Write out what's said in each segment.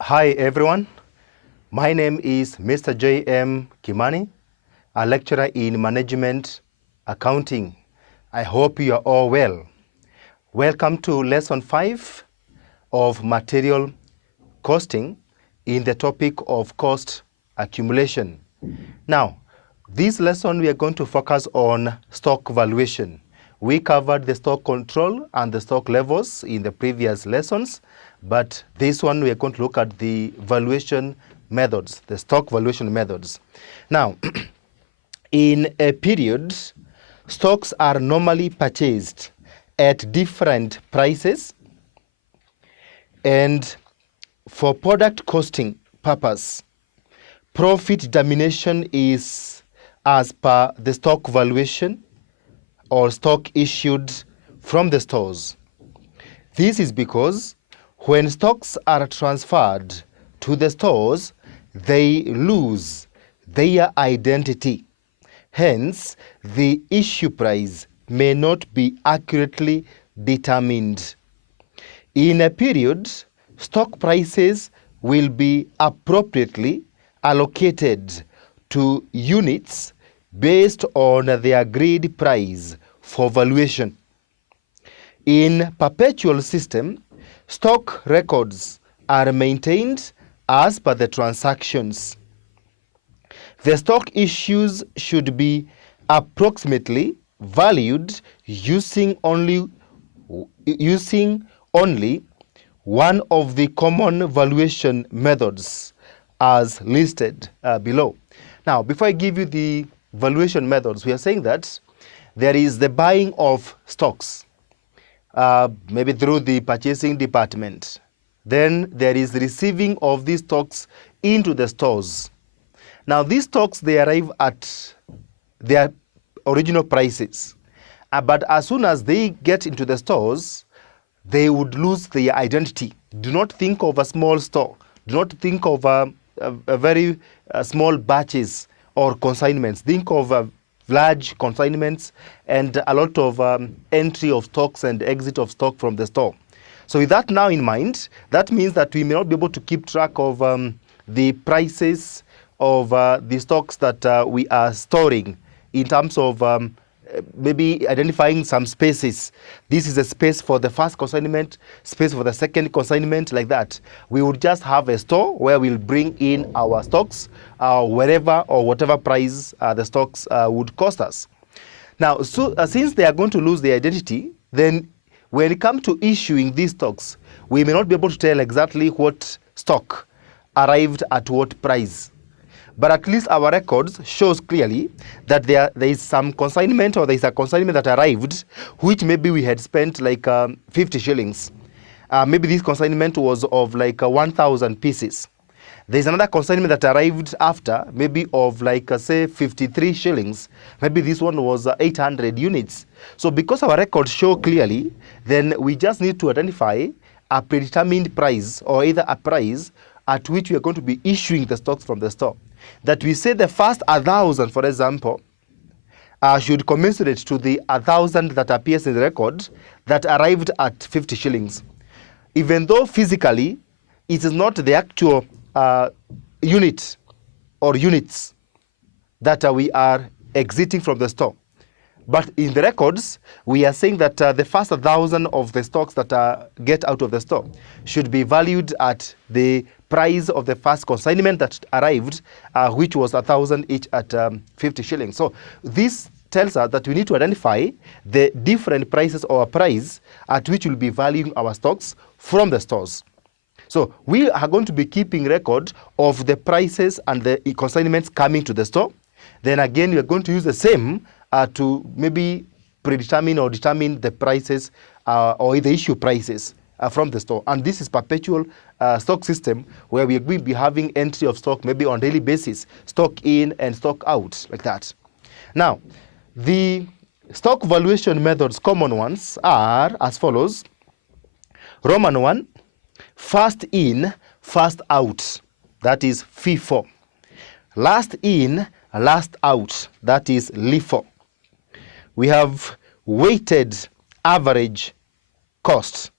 Hi everyone, my name is Mr. J.M. Kimani, a lecturer in Management Accounting. I hope you are all well. Welcome to Lesson 5 of Material Costing in the topic of cost accumulation. Now, this lesson we are going to focus on stock valuation. We covered the stock control and the stock levels in the previous lessons, but this one we are going to look at the valuation methods, the stock valuation methods. Now, in a period, stocks are normally purchased at different prices, and for product costing purpose, profit determination is as per the stock valuation or stock issued from the stores. This is because when stocks are transferred to the stores, they lose their identity. Hence, the issue price may not be accurately determined. In a period, stock prices will be appropriately allocated to units based on the agreed price for valuation. In perpetual system, stock records are maintained as per the transactions. The stock issues should be approximately valued using only one of the common valuation methods as listed below. Now, before I give you the valuation methods, we are saying that there is the buying of stocks, maybe through the purchasing department. Then there is receiving of these stocks into the stores. Now, these stocks, they arrive at their original prices. But as soon as they get into the stores, they would lose their identity. Do not think of a small store. Do not think of a very small batches or consignments. Think of large consignments and a lot of entry of stocks and exit of stock from the store. So with that now in mind, that means that we may not be able to keep track of the prices of the stocks that we are storing in terms of maybe identifying some spaces. This is a space for the first consignment, space for the second consignment, like that. We would just have a store where we'll bring in our stocks wherever or whatever price the stocks would cost us. Now, since they are going to lose their identity, then when it comes to issuing these stocks, we may not be able to tell exactly what stock arrived at what price. But at least our records shows clearly that there is some consignment, or there is a consignment that arrived, which maybe we had spent like 50 shillings. Maybe this consignment was of like 1,000 pieces. There's another consignment that arrived after, maybe of like say 53 shillings. Maybe this one was 800 units. So because our records show clearly, then we just need to identify a predetermined price, or either a price at which we are going to be issuing the stocks from the store. That we say the first 1,000, for example, should commensurate to the 1,000 that appears in the record that arrived at 50 shillings. Even though physically it is not the actual unit or units that we are exiting from the store. But in the records, we are saying that the first 1,000 of the stocks that get out of the store should be valued at the price of the first consignment that arrived, which was 1,000 each at 50 shillings. So this tells us that we need to identify the different prices or price at which we'll be valuing our stocks from the stores. So we are going to be keeping record of the prices and the consignments coming to the store. Then again, we are going to use the same to maybe predetermine or determine the prices or the issue prices from the store. And this is perpetual stock system, where we will be having entry of stock maybe on daily basis, stock in and stock out, like that. Now, the stock valuation methods, common ones, are as follows. Roman 1, first in, first out, that is FIFO. Last in, last out, that is LIFO. We have weighted average cost.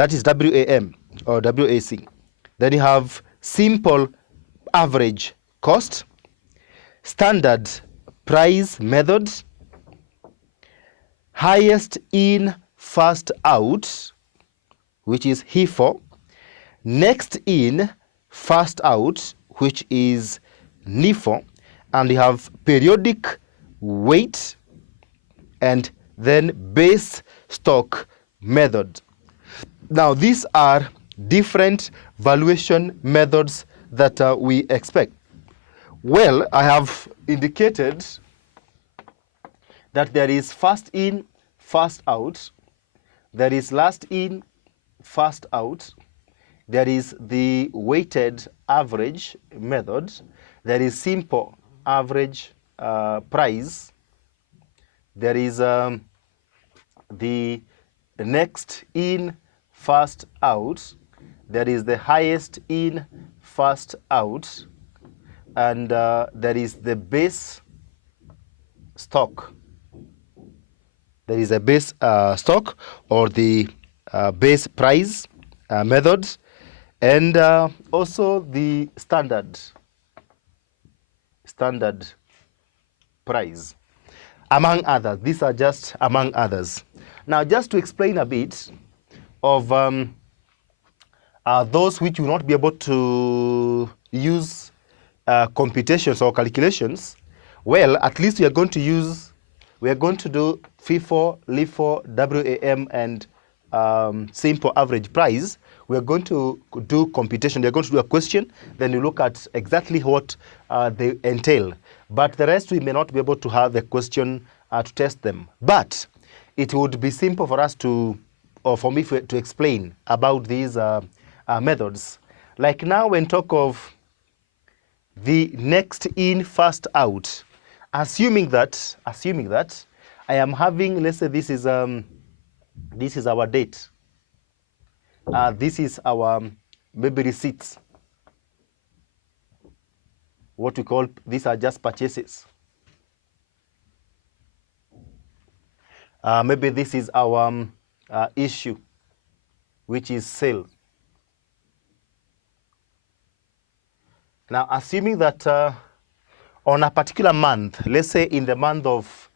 That is WAM or WAC. Then you have simple average cost, standard price method, highest in, first out, which is FIFO, next in, first out, which is LIFO, and you have periodic weight, and then base stock method. Now, these are different valuation methods that we expect. Well, I have indicated that there is first in, first out, there is last in, first out, there is the weighted average method, there is simple average price, there is the next in, first out, there is the highest in, first out, and there is the base stock. There is a base stock or the base price method, and also the standard price, among others. These are just among others. Now, just to explain a bit of those which will not be able to use computations or calculations, well, at least we are going to do FIFO, LIFO, WAM, and simple average price. We are going to do computation. They're going to do a question, then you look at exactly what they entail. But the rest, we may not be able to have a question to test them. But it would be simple for us to, or for me to explain about these methods. Like now, when talk of the next in, first out, assuming that I am having, let's say this is our date. This is our maybe receipts. What we call, these are just purchases. Maybe this is our issue, which is sale. Now, assuming that on a particular month, let's say in the month of,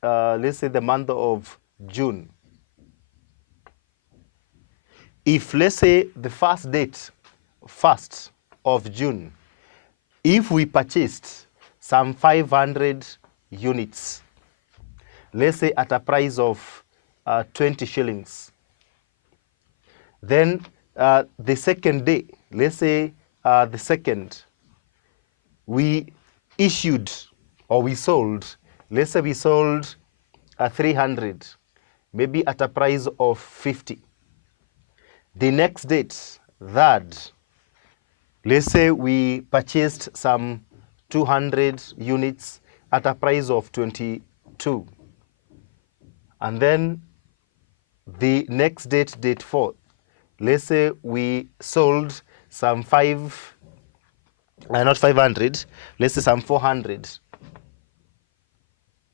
the month of June, if let's say the first date, 1st of June, if we purchased some 500 units, let's say at a price of 20 shillings, then the second day, let's say the second, we issued or we sold, let's say we sold 300, maybe at a price of 50. The next date, third, let's say we purchased some 200 units at a price of 22. And then the next date, date 4, let's say we sold some not 500, let's say some 400.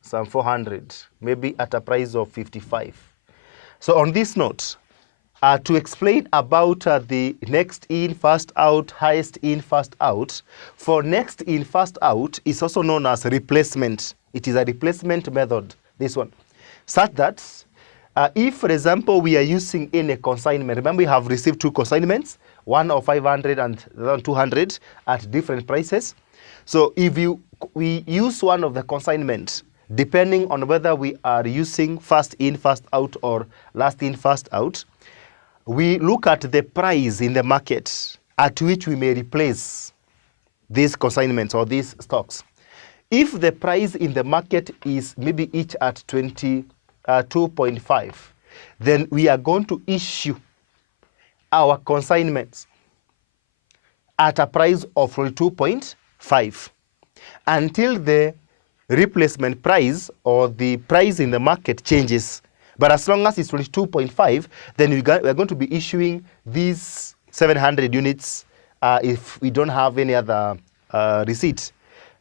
Some 400, maybe at a price of 55. So on this note, to explain about the next in, first out, highest in, first out, for next in, first out is also known as replacement. It is a replacement method, this one. Such that if, for example, we are using in a consignment, remember we have received 2 consignments, one of 500 and 200 at different prices. So if we use one of the consignments, depending on whether we are using first in, first out, or last in, first out, we look at the price in the market at which we may replace these consignments or these stocks. If the price in the market is maybe each at 22.5, then we are going to issue our consignments at a price of 22.5 until the replacement price or the price in the market changes. But as long as it's 22.5, then we're going to be issuing these 700 units if we don't have any other receipt.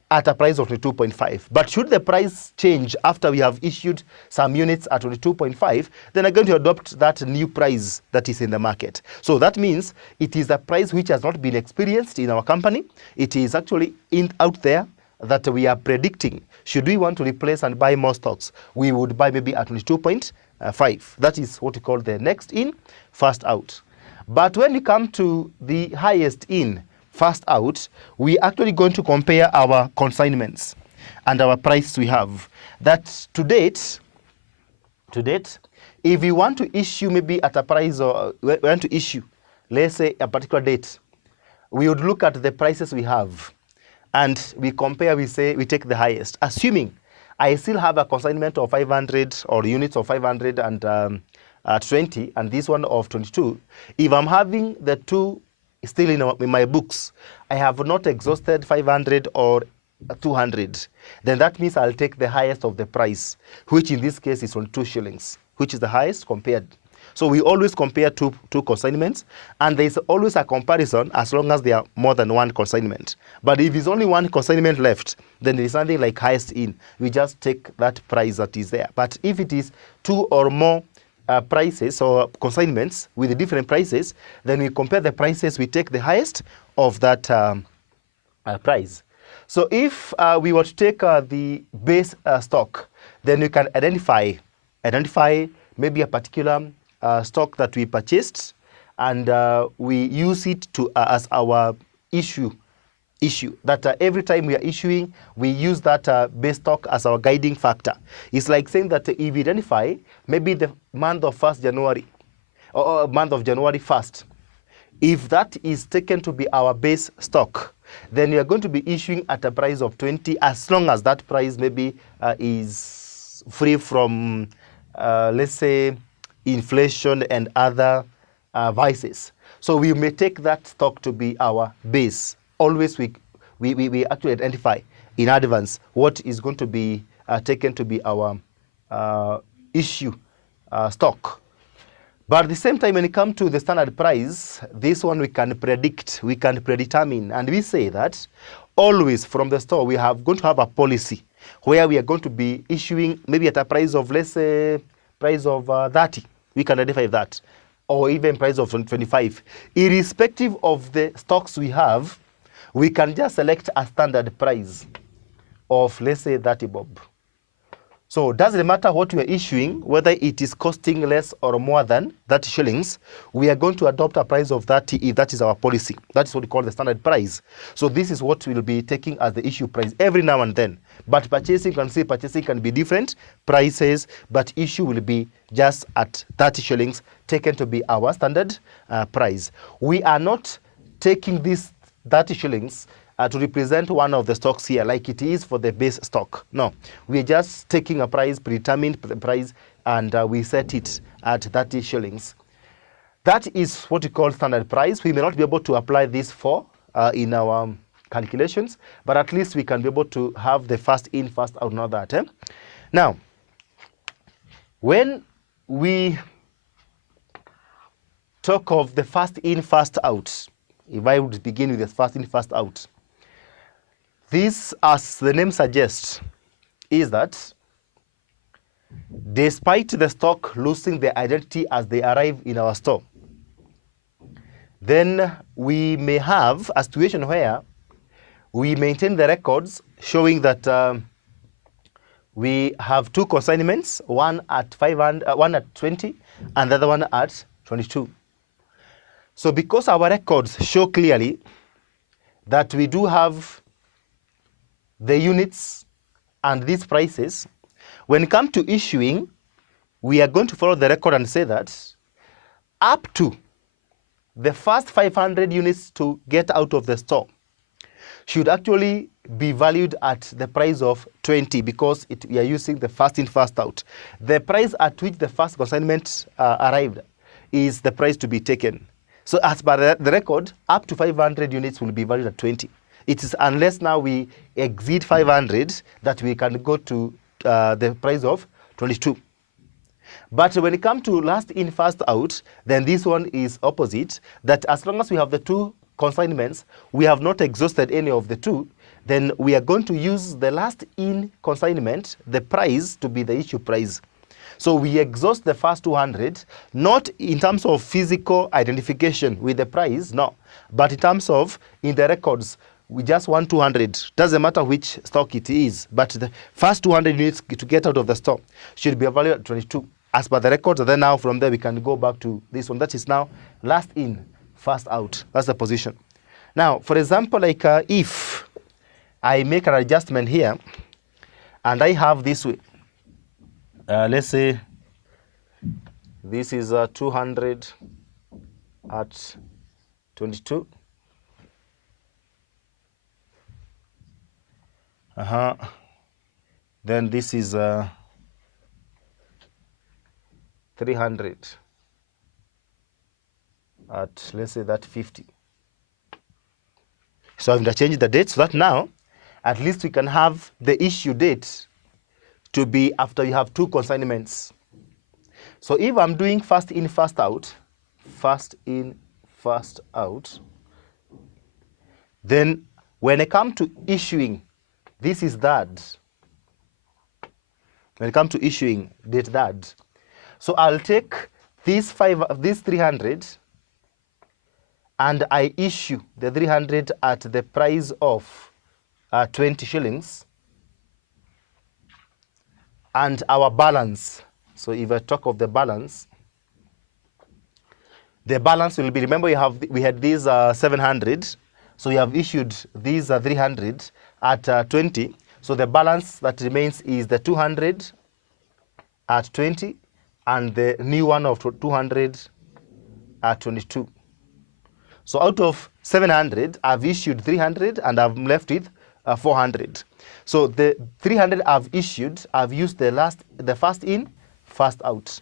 at a price of 22.5. But should the price change after we have issued some units at 22.5, then I'm going to adopt that new price that is in the market. So that means it is a price which has not been experienced in our company. It is actually out there that we are predicting. Should we want to replace and buy more stocks, we would buy maybe at 22.5. That is what we call the next in, first out. But when we come to the highest in, first out, we actually going to compare our consignments and our price we have. That to date, if we want to issue maybe at a price, or we want to issue, let's say a particular date, we would look at the prices we have and we compare, we say we take the highest, assuming I still have a consignment of 500 or units of 520 and this one of 22. If I'm having the two still in my books, I have not exhausted 500 or 200, then that means I'll take the highest of the price, which in this case is on 2 shillings, which is the highest compared. So we always compare two consignments, and there is always a comparison as long as there are more than one consignment. But if there's only one consignment left, then there is something like highest in. We just take that price that is there. But if it is 2 or more prices or consignments with different prices, then we compare the prices, we take the highest of that price. So if we were to take the base stock, then we can identify maybe a particular stock that we purchased, and we use it to as our issue that every time we are issuing, we use that base stock as our guiding factor. It's like saying that if we identify maybe the month of 1st January or month of January 1st, if that is taken to be our base stock, then we are going to be issuing at a price of 20, as long as that price maybe is free from, let's say, inflation and other vices. So we may take that stock to be our base. Always we actually identify in advance what is going to be taken to be our issue stock. But at the same time, when it comes to the standard price, this one we can predict, we can predetermine, and we say that always from the store we are going to have a policy where we are going to be issuing maybe at a price of, let's say, price of 30. We can identify that, or even price of 25. Irrespective of the stocks we have, we can just select a standard price of, let's say, 30 bob. So it doesn't matter what we are issuing, whether it is costing less or more than 30 shillings, we are going to adopt a price of 30 if that is our policy. That is what we call the standard price. So this is what we'll be taking as the issue price every now and then. But purchasing can be different prices, but issue will be just at 30 shillings taken to be our standard price. We are not taking this 30 shillings to represent one of the stocks here, like it is for the base stock. No, we're just taking a price, predetermined price, and we set it at 30 shillings. That is what we call standard price. We may not be able to apply this for in our calculations, but at least we can be able to have the first in, first out, not that. Now, when we talk of the first in, first out, if I would begin with the first in, first out, this, as the name suggests, is that despite the stock losing their identity as they arrive in our store, then we may have a situation where we maintain the records showing that we have 2 consignments, one at 20 and the other one at 22. So because our records show clearly that we do have the units and these prices, when it comes to issuing, we are going to follow the record and say that up to the first 500 units to get out of the store should actually be valued at the price of 20, because we are using the first in, first out. The price at which the first consignment arrived is the price to be taken. So as per the record, up to 500 units will be valued at 20. It is unless now we exceed 500 that we can go to the price of 22. But when it comes to last in, first out, then this one is opposite, that as long as we have the 2 consignments, we have not exhausted any of the 2, then we are going to use the last in consignment, the price, to be the issue price. So we exhaust the first 200, not in terms of physical identification with the price, no, but in terms of in the records, we just want 200. Doesn't matter which stock it is, but the first 200 units to get out of the store should be valued at 22 as per the records. And then now from there we can go back to this one. That is now last in, first out. That's the position. Now, for example, like if I make an adjustment here and I have this way, let's say this is 200 at 22. Then this is 300 at, let's say, that 50. So I've interchanged the dates so that now at least we can have the issue date to be after you have two consignments. So if I'm doing first in, first out, then when I come to issuing, this is that. When it comes to issuing, date that. So I'll take these 300 and I issue the 300 at the price of 20 shillings. And our balance, so if I talk of the balance will be, remember we had these 700, so we have issued these 300 at 20. So the balance that remains is the 200 at 20 and the new one of 200 at 22. So out of 700, I've issued 300 and I've left with 400. So the 300 I've issued, I've used the first in, first out.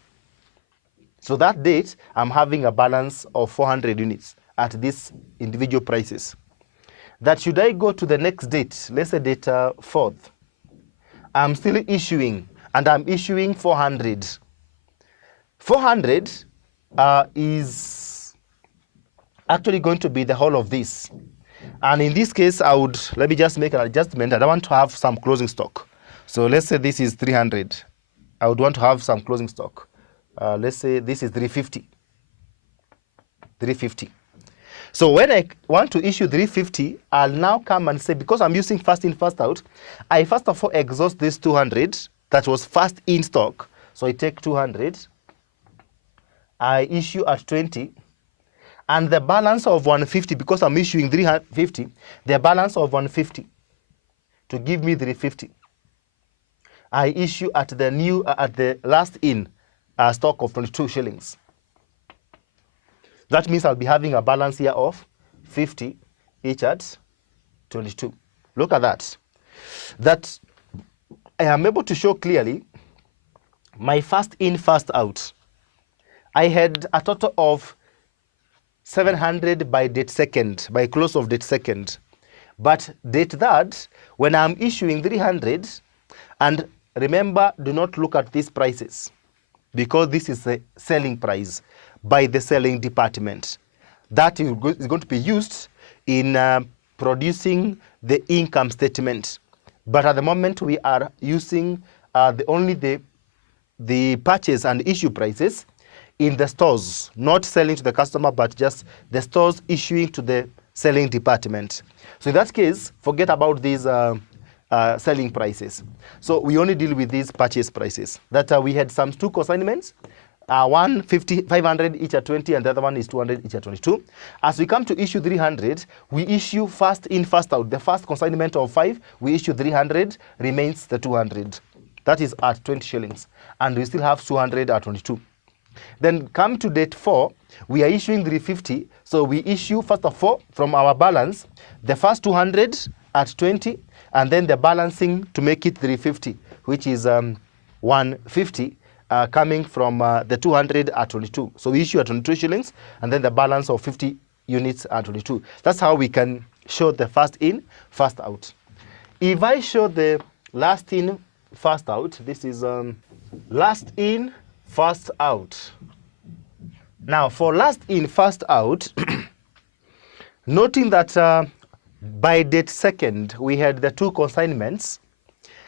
So that date, I'm having a balance of 400 units at these individual prices. That should I go to the next date, let's say date 4th, I'm still issuing, and I'm issuing 400. 400 is actually going to be the whole of this. And in this case, let me just make an adjustment. I don't want to have some closing stock. So let's say this is 300. I would want to have some closing stock. Let's say this is 350. 350. So when I want to issue 350, I'll now come and say, because I'm using first in, first out, I first of all exhaust this 200 that was first in stock. So I take 200. I issue at 20. And the balance of 150, because I'm issuing 350, the balance of 150 to give me 350. I issue at the last in stock of 22 shillings. That means I'll be having a balance here of 50 each at 22. Look at that. That I am able to show clearly my first in, first out. I had a total of 700 by date second, by close of date second. But date that, when I'm issuing 300, and remember, do not look at these prices, because this is a selling price by the selling department. That is going to be used in producing the income statement. But at the moment, we are using only the purchase and issue prices in the stores, not selling to the customer, but just the stores issuing to the selling department. So in that case, forget about these selling prices. So we only deal with these purchase prices. That we had some two consignments, one 500 each at 20, and the other one is 200 each at 22. As we come to issue 300, we issue first in, first out. The first consignment of 5, we issue 300, remains the 200. That is at 20 shillings. And we still have 200 at 22. Then come to date 4, we are issuing 350. So we issue, first of all, from our balance, the first 200 at 20, and then the balancing to make it 350, which is 150 coming from the 200 at 22. So we issue at 22 shillings, and then the balance of 50 units at 22. That's how we can show the first in, first out. If I show the last in, first out, this is last in, first out. Now, for last in, first out, noting that by date 2nd, we had the 2 consignments.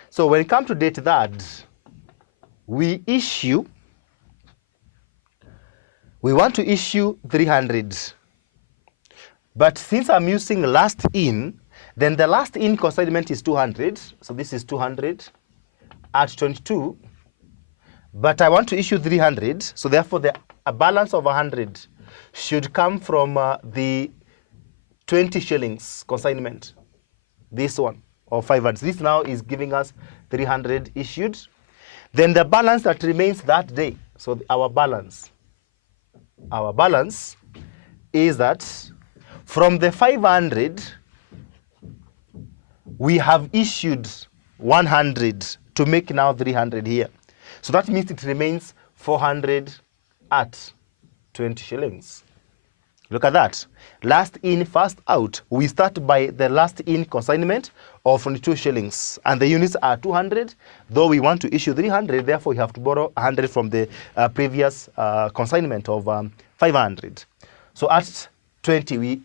So when it comes to date 3rd, we want to issue 300. But since I'm using last in, then the last in consignment is 200. So this is 200 at 22. But I want to issue 300. So therefore, a balance of 100 should come from the 20 shillings consignment. This one, or 500. This now is giving us 300 issued. Then the balance that remains that day. So our balance is that from the 500, we have issued 100 to make now 300 here. So that means it remains 400 at 20 shillings. Look at that. Last in, first out. We start by the last in consignment of 22 shillings. And the units are 200. Though we want to issue 300, therefore we have to borrow 100 from the previous consignment of 500. So at 20, we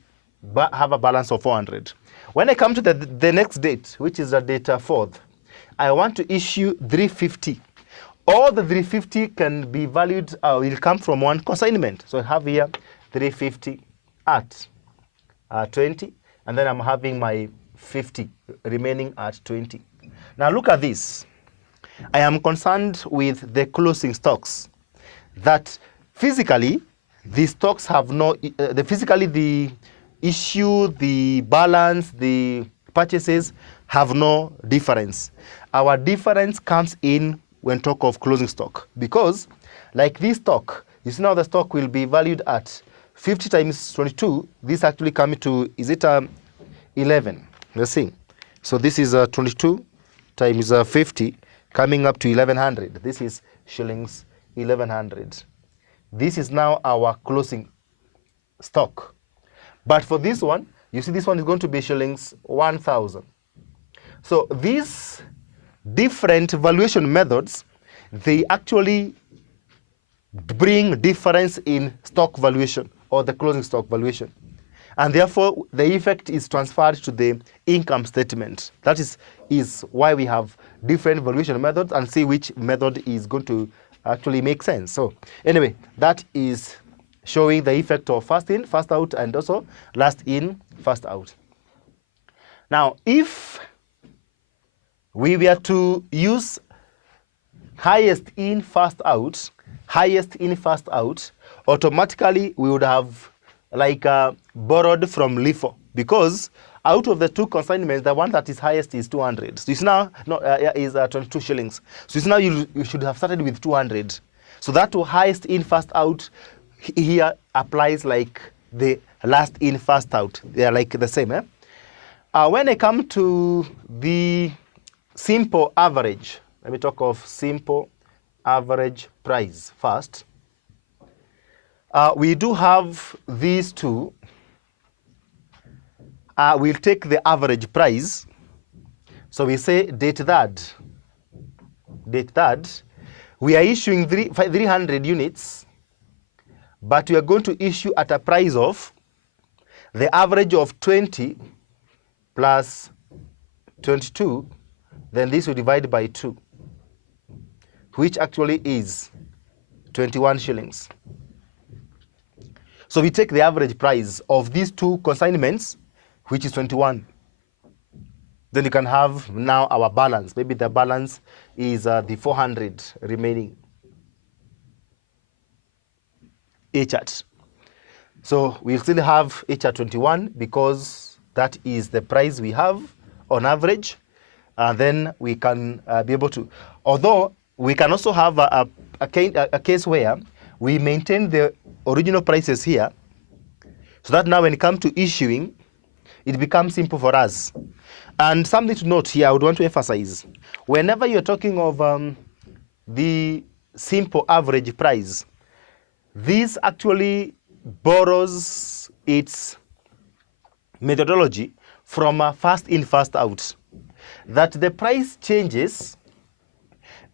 have a balance of 400. When I come to the next date, which is the date 4th, I want to issue 350. All the 350 can be valued, will come from one consignment. So I have here 350 at 20, and then I'm having my 50 remaining at 20. Now look at this. I am concerned with the closing stocks, that physically the stocks have no, the issue, the balance, the purchases have no difference. Our difference comes in when talk of closing stock, because like this stock, you see now the stock will be valued at 50 times 22. This actually coming to, is it 11? Let's see. So this is 22 times 50 coming up to 1100. This is shillings 1100. This is now our closing stock. But for this one, you see this one is going to be shillings 1000. So these different valuation methods, they actually bring difference in stock valuation or the closing stock valuation. And therefore, the effect is transferred to the income statement. That is why we have different valuation methods, and see which method is going to actually make sense. So anyway, that is showing the effect of first in, first out, and also last in, first out. Now, if we were to use highest in, first out, automatically we would have like borrowed from LIFO, because out of the 2 consignments, the one that is highest is 200. So it's now is 22 shillings. So it's now you should have started with 200. So that to highest in, first out here applies like the last in, first out. They are like the same. When I come to the simple average, let me talk of simple average price first. We do have these two. We'll take the average price. So we say date 3rd. We are issuing 300 units, but we are going to issue at a price of the average of 20 plus 22. Then this will divide by 2, which actually is 21 shillings. So we take the average price of these 2 consignments, which is 21. Then you can have now our balance. Maybe the balance is the 400 remaining each at. So we'll still have each at 21, because that is the price we have on average. And then we can be able to, although we can also have a case where we maintain the original prices here, so that now when it comes to issuing, it becomes simple for us. And something to note here, I would want to emphasize, whenever you're talking of the simple average price, this actually borrows its methodology from first in, first out. That the price changes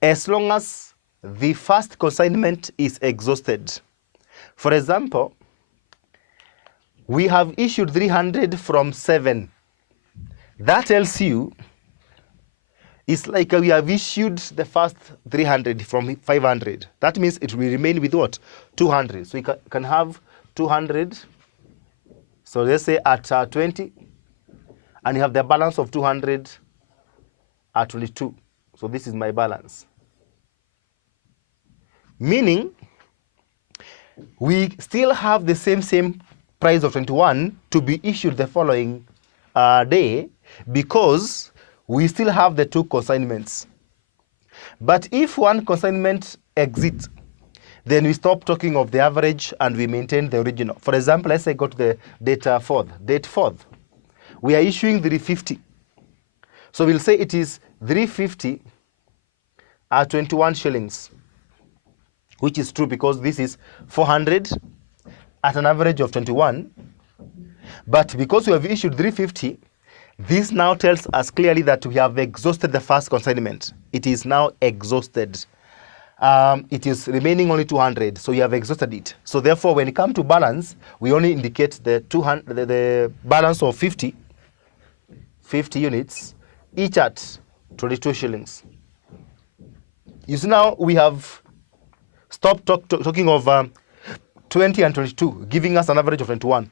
as long as the first consignment is exhausted. For example, we have issued 300 from 7 That tells you it's like we have issued the first 300 from 500. That means it will remain with what? 200. So you can have 200. So let's say at 20, and you have the balance of 200 at 22. So this is my balance. Meaning, we still have the same price of 21 to be issued the following day, because we still have the two consignments. But if one consignment exits, then we stop talking of the average and we maintain the original. For example, let's say go to the date 4th. We are issuing 350. So we'll say it is 350 at 21 shillings, which is true because this is 400 at an average of 21. But because we have issued 350, this now tells us clearly that we have exhausted the first consignment. It is now exhausted. It is remaining only 200, so you have exhausted it. So therefore, when it comes to balance, we only indicate the 200, the balance of 50 units, each at 22 shillings. You see, now we have stopped talking of 20 and 22, giving us an average of 21.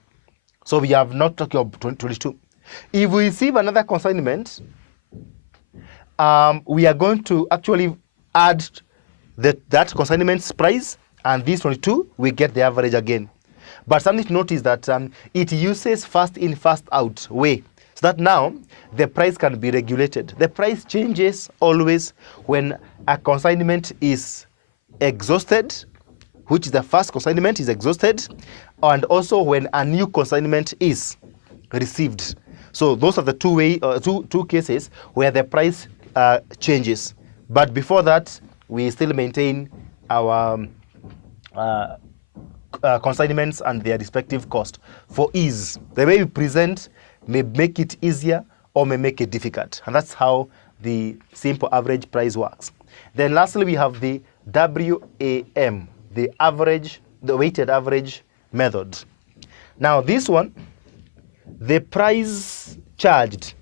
So we have not talking of 22. If we receive another consignment, we are going to actually add that consignment's price, and this 22, we get the average again. But something to note is that it uses first in, first out way, so that now the price can be regulated. The price changes always when a consignment is exhausted, which is the first consignment is exhausted, and also when a new consignment is received. So those are the two cases where the price changes. But before that, we still maintain our consignments and their respective cost for ease. The way we present may make it easier or may make it difficult. And that's how the simple average price works. Then lastly, we have the WAM, the weighted average method. Now this one, the price charged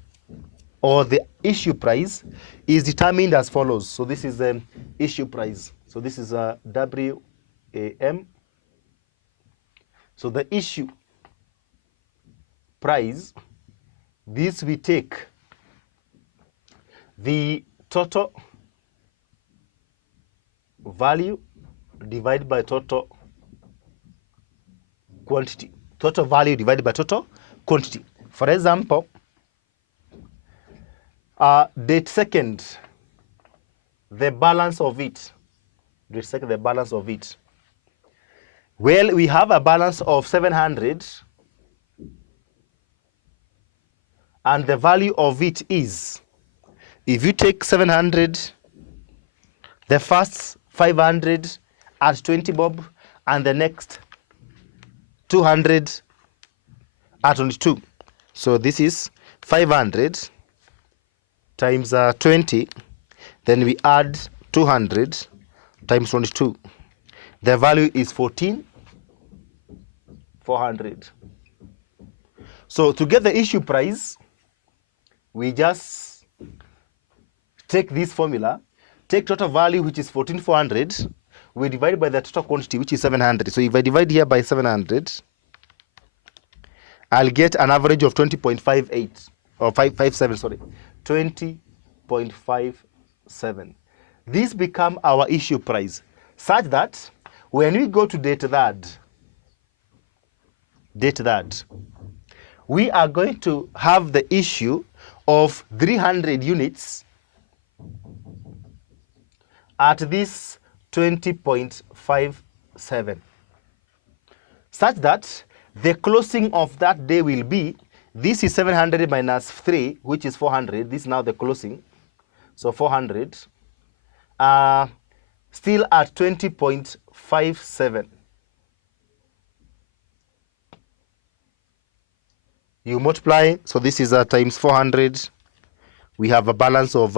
or the issue price is determined as follows. So this is the issue price. So this is a WAM. So the issue price, this we take the total value divided by total quantity. Total value divided by total quantity. For example, date second, the balance of it. Date second, the balance of it. Well, we have a balance of 700, and the value of it is, if you take 700, the first 500 at 20 bob, and the next 200 at 22. So this is 500 times 20, then we add 200 times 22. The value is 14,400. So to get the issue price, we just take this formula, take total value, which is 14,400, we divide by the total quantity, which is 700. So if I divide here by 700, I'll get an average of 20.58, or 557, sorry, 20.57. This become our issue price, such that when we go to date third, we are going to have the issue of 300 units at this 20.57, such that the closing of that day will be, this is 700 minus 3, which is 400. This is now the closing. So 400, still at 20.57. You multiply, so this is times 400. We have a balance of,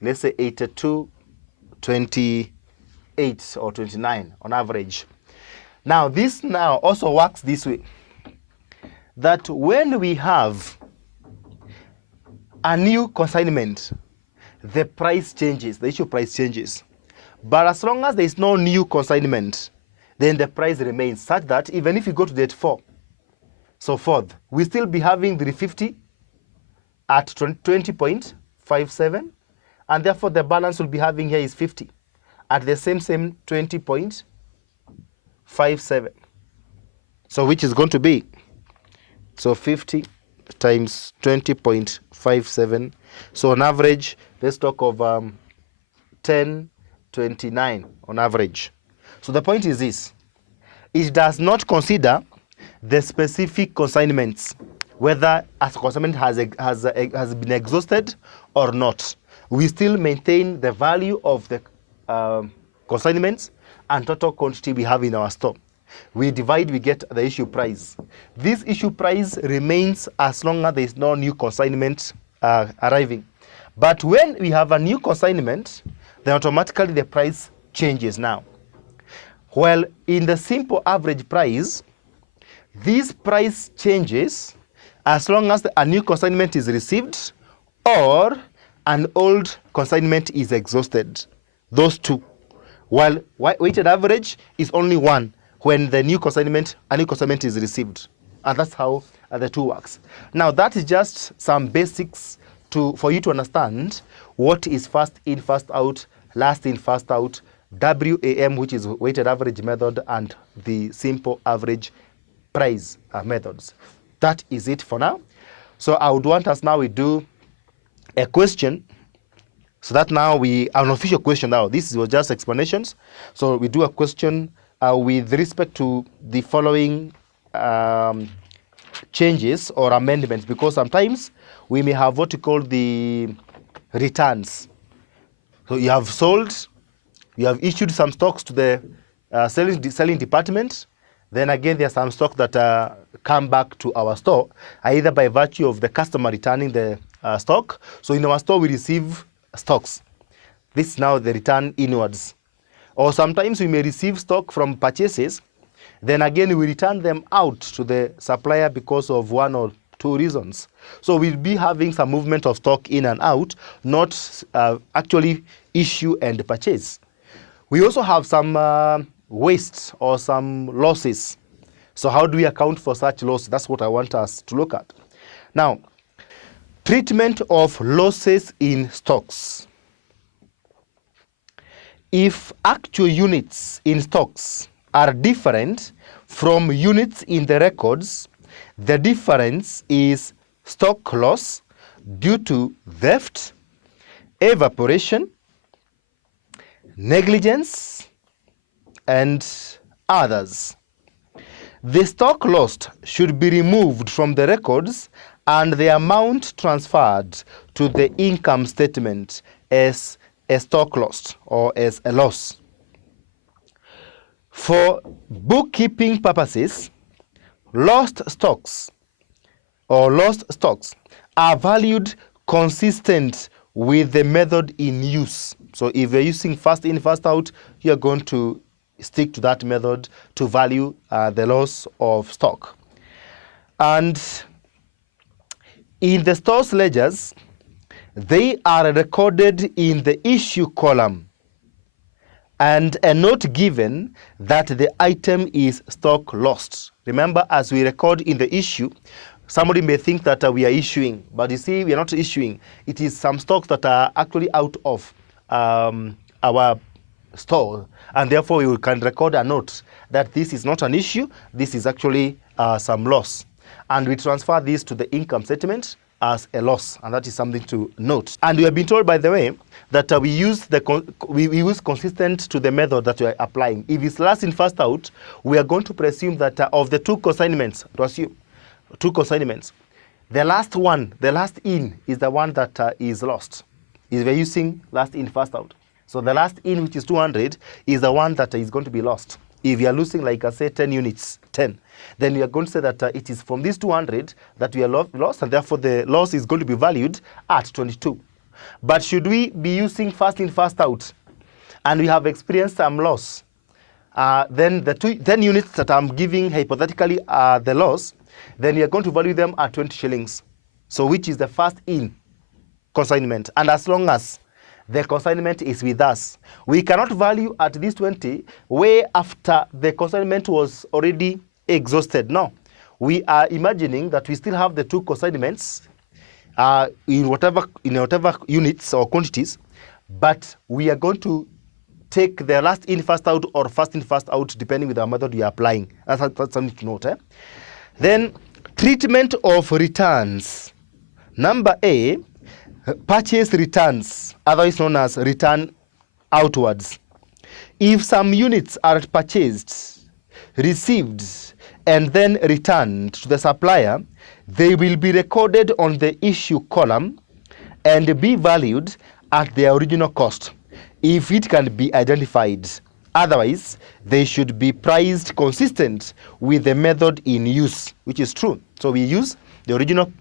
let's say 82.28 or 29 on average. Now, this now also works this way, that when we have a new consignment, the price changes, the issue price changes. But as long as there is no new consignment, then the price remains such that even if you go to date 4, so fourth, we still be having the 50 at 20.57, and therefore the balance we'll be having here is 50 at the same 20.57. So which is going to be, so 50 times 20.57. So on average, let's talk of 10.29 on average. So the point is this: it does not consider the specific consignments, whether a consignment has been exhausted or not. We still maintain the value of the consignments and total quantity we have in our store. We divide, we get the issue price. This issue price remains as long as there is no new consignment arriving. But when we have a new consignment, then automatically the price changes now. Well, in the simple average price, this price changes as long as a new consignment is received or an old consignment is exhausted. Those two. While weighted average is only one when a new consignment is received. And that's how the two works. Now that is just some basics for you to understand what is first in, first out, last in, first out, WAM, which is weighted average method, and the simple average price methods. That is it for now. So I would want us now we do a question, so that now an official question now. This was just explanations. So we do a question with respect to the following changes or amendments, because sometimes we may have what you call the returns. So you have sold, you have issued some stocks to the selling department. Then again, there are some stocks that come back to our store, either by virtue of the customer returning the stock. So in our store, we receive stocks. This is now the return inwards. Or sometimes we may receive stock from purchases. Then again, we return them out to the supplier because of one or two reasons. So we'll be having some movement of stock in and out, not actually issue and purchase. We also have some wastes or some losses. So how do we account for such loss? That's what I want us to look at. Now, treatment of losses in stocks. If actual units in stocks are different from units in the records, the difference is stock loss due to theft, evaporation, negligence, and others. The stock lost should be removed from the records and the amount transferred to the income statement as a stock lost or as a loss. For bookkeeping purposes, lost stocks are valued consistent with the method in use. So if you're using first in, first out, you're going to stick to that method to value the loss of stock. And in the store's ledgers, they are recorded in the issue column and a note given that the item is stock lost. Remember, as we record in the issue, somebody may think that we are issuing, but you see, we are not issuing. It is some stocks that are actually out of our store, and therefore we can record a note that this is not an issue, this is actually some loss. And we transfer this to the income statement as a loss, and that is something to note. And we have been told, by the way, that we use consistent to the method that we are applying. If it's last in, first out, we are going to presume that of the two consignments, the last one, the last in, is the one that is lost. If we're using last in, first out. So the last in, which is 200, is the one that is going to be lost. If you are losing, like I say, 10 units, 10, then you are going to say that it is from these 200 that we are lost, and therefore the loss is going to be valued at 22. But should we be using first in, first out, and we have experienced some loss, then the 10 units that I'm giving hypothetically are the loss, then we are going to value them at 20 shillings. So which is the first in consignment. And as long as the consignment is with us, we cannot value at this 20 way after the consignment was already exhausted. No, we are imagining that we still have the two consignments in whatever units or quantities, but we are going to take the last in, first out, or first in, first out, depending with the method you are applying. That's something to note. Then, treatment of returns. Number A, purchase returns, otherwise known as return outwards. If some units are purchased, received, and then returned to the supplier, they will be recorded on the issue column and be valued at their original cost if it can be identified. Otherwise, they should be priced consistent with the method in use, which is true. So we use the original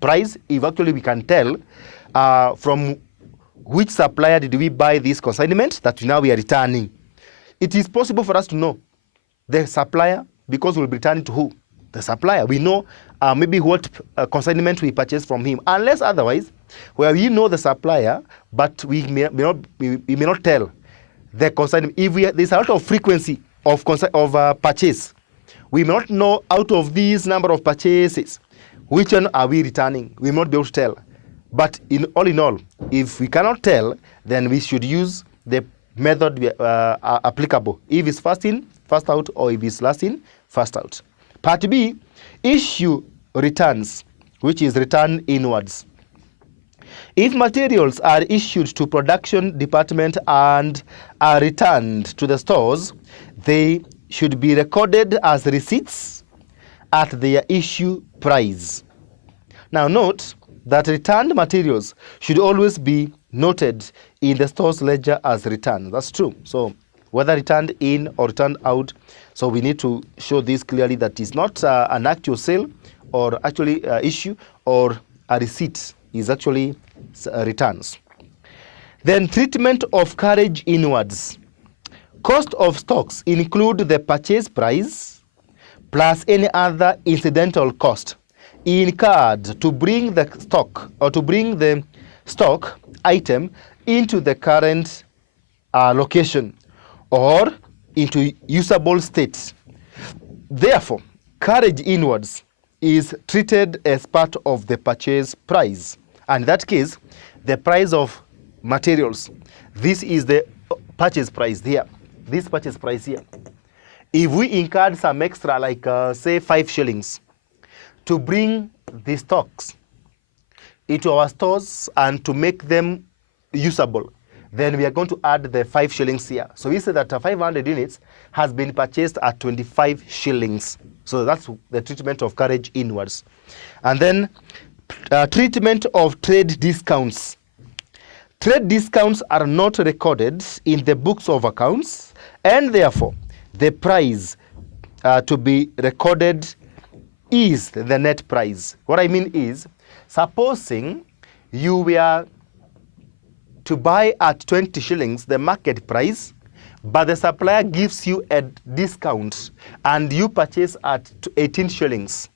price if actually we can tell from which supplier did we buy this consignment that now we are returning. It is possible for us to know the supplier because we'll be returning to who? The supplier. We know maybe what consignment we purchased from him, unless otherwise, where we know the supplier, but we may not tell the consignment. If there's a lot of frequency of purchase, we may not know out of these number of purchases, which one are we returning? We may not be able to tell. But in all, if we cannot tell, then we should use the method applicable. If it's first in, first out, or if it's last in, first out. Part B, issue returns, which is return inwards. If materials are issued to production department and are returned to the stores, they should be recorded as receipts at their issue price. Now note that returned materials should always be noted in the store's ledger as returned. That's true. So whether returned in or returned out, so we need to show this clearly that it's not an actual sale or actually issue or a receipt, is actually returns. Then treatment of carriage inwards. Cost of stocks include the purchase price plus any other incidental cost incurred to bring the stock or to bring the stock item into the current location or into usable state. Therefore, carriage inwards is treated as part of the purchase price. And in that case, the price of materials, this is the purchase price here, this purchase price here. If we incurred some extra, like say 5 shillings, to bring the stocks into our stores and to make them usable, then we are going to add the 5 shillings here. So we say that 500 units has been purchased at 25 shillings. So that's the treatment of carriage inwards. And then treatment of trade discounts. Trade discounts are not recorded in the books of accounts, and therefore the price to be recorded is the net price. What I mean is, supposing you were to buy at 20 shillings, the market price, but the supplier gives you a discount and you purchase at 18 shillings.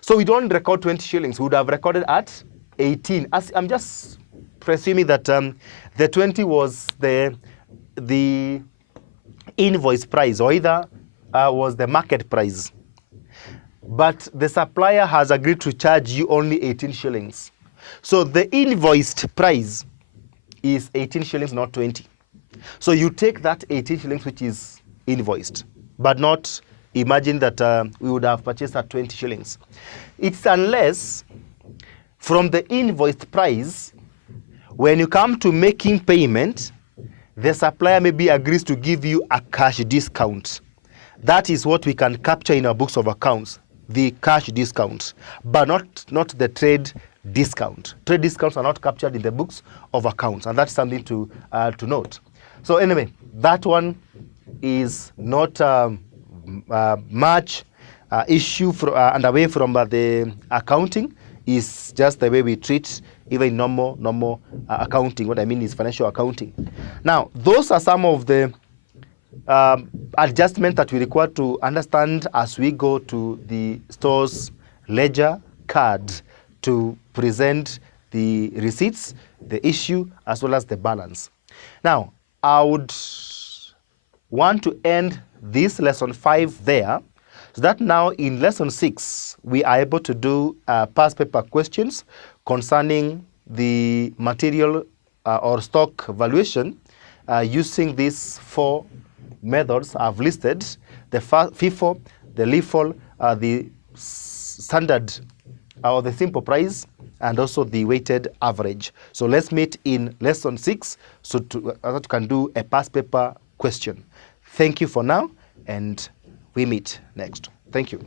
So we don't record 20 shillings, we would have recorded at 18. As I'm just presuming that the 20 was the invoice price, or either was the market price. But the supplier has agreed to charge you only 18 shillings. So the invoiced price is 18 shillings, not 20. So you take that 18 shillings which is invoiced, but not imagine that we would have purchased at 20 shillings. It's unless from the invoiced price, when you come to making payment, the supplier maybe agrees to give you a cash discount. That is what we can capture in our books of accounts, the cash discount, but not the trade discount. Trade discounts are not captured in the books of accounts, and that's something to note. So anyway, that one is not much issue and away from the accounting. Is just the way we treat even normal accounting. What I mean is financial accounting. Now, those are some of the adjustments that we require to understand as we go to the store's ledger card to present the receipts, the issue, as well as the balance. Now, I would want to end this lesson 5 there, so that now in lesson 6, we are able to do past paper questions concerning the material or stock valuation using these 4 methods I've listed: the FIFO, the LIFO, the standard or the simple price, and also the weighted average. So let's meet in lesson 6 so that you can do a past paper question. Thank you for now, and we meet next. Thank you.